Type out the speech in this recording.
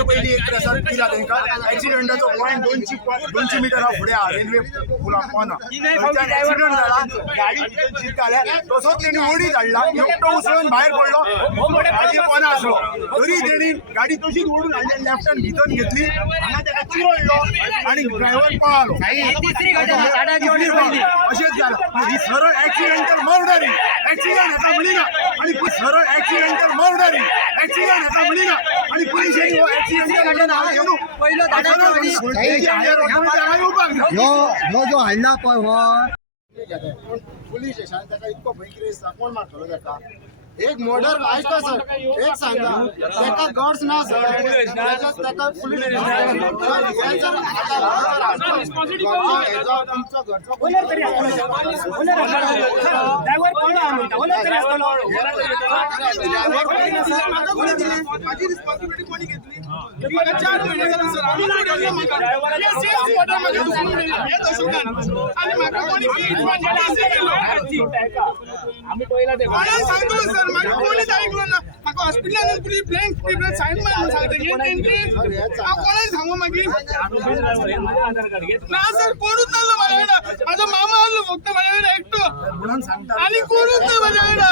जावचे पयलीं एक प्रेसर दिला तांकां एक्सिडेंटाचो पॉयंट 200 मिटर फुडें आहा रेल्वे पुला पोना थंयच्यान एक्सिडेंट जाला गाडी भितर शिरताल्या तसोच तेणी ओडी धाडला एकटो उसळून भायर पडलो गाडी पोना आसलो तरी तेणी गाडी तशीच ओडून हाडली लेफ्टान भितर घेतली हांगा ताका चिरडलो आनी ड्रायव्हर पळालो अशेंच जालां ही सरळ एक्सिडेंटल मर्डरिंग एक्सिडेंट हाका म्हणिना आनी सरळ एक्सिडेंटल मर्डरिंग एक्सिडेंट हाका म्हणिना आनी पुलिशेनी हो एक्सिडेंटल नाव घेवन पहिलो ह्यो जो हाडला पळय हो पुलीस स्टेशन ताका इतको भंय कितें दिसता कोण मारतलो ताका एक मर्डर आयका सर एक सांगा ताका गड्स ना सर ताका पुलीस माझी रिस्पॉन्सिबिलिटी कोणी घेतली 4 महिने झाले सर आम्ही सर म्हाका कोणीच ऐकलो ना म्हाका हॉस्पिटलान ब्लँक पेपर सायन मारून सांगता हांव कोणाक सांगू मागीर ना सर कोणूच नासलो म्हाज्या वांगडा म्हाजो मामा आसलो फक्त म्हाज्या वांगडा एकटो आनी कोणूच ना म्हाज्या वांगडा